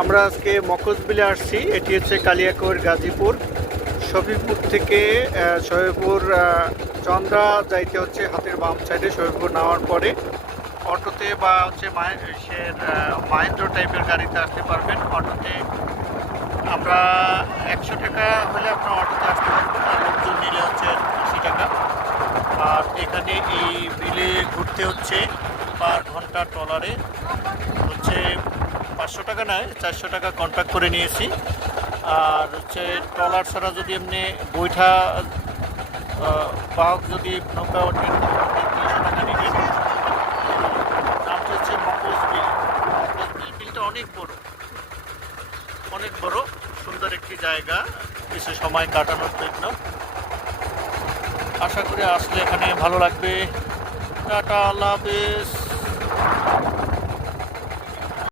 আমরা আজকে মকজবিলে আসছি। এটি হচ্ছে কালিয়াকৈর গাজীপুর। শফিপুর থেকে শফিপুর চন্দ্রা যাইতে হচ্ছে হাতের বাম সাইডে। শফিপুর নামার পরে অটোতে বা হচ্ছে মাহেন্দ্র টাইপের গাড়িতে আসতে পারবেন। অটোতে আমরা 100 টাকা হলে আপনার অটোতে আসতে পারবেন, আর লোকজন নিলে হচ্ছে 80 টাকা। আর এখানে এই বিলে ঘুরতে হচ্ছে পার ঘন্টা ট্রলারে হচ্ছে 500 টাকা নয়, 400 টাকা কন্ট্রাক্ট করে নিয়েছি। আর হচ্ছে ট্রলার ছাড়া যদি এমনি বৈঠা বাহক যদি নৌকা ওঠেন 300 টাকা নেবেন। নামটা হচ্ছে মকজ বিল। বিলটা অনেক বড়, অনেক বড়, সুন্দর একটি জায়গা কিছু সময় কাটানোর জন্য। আশা করি আসলে এখানে ভালো লাগবে। টাটা, আল্লাহ হাফেজ।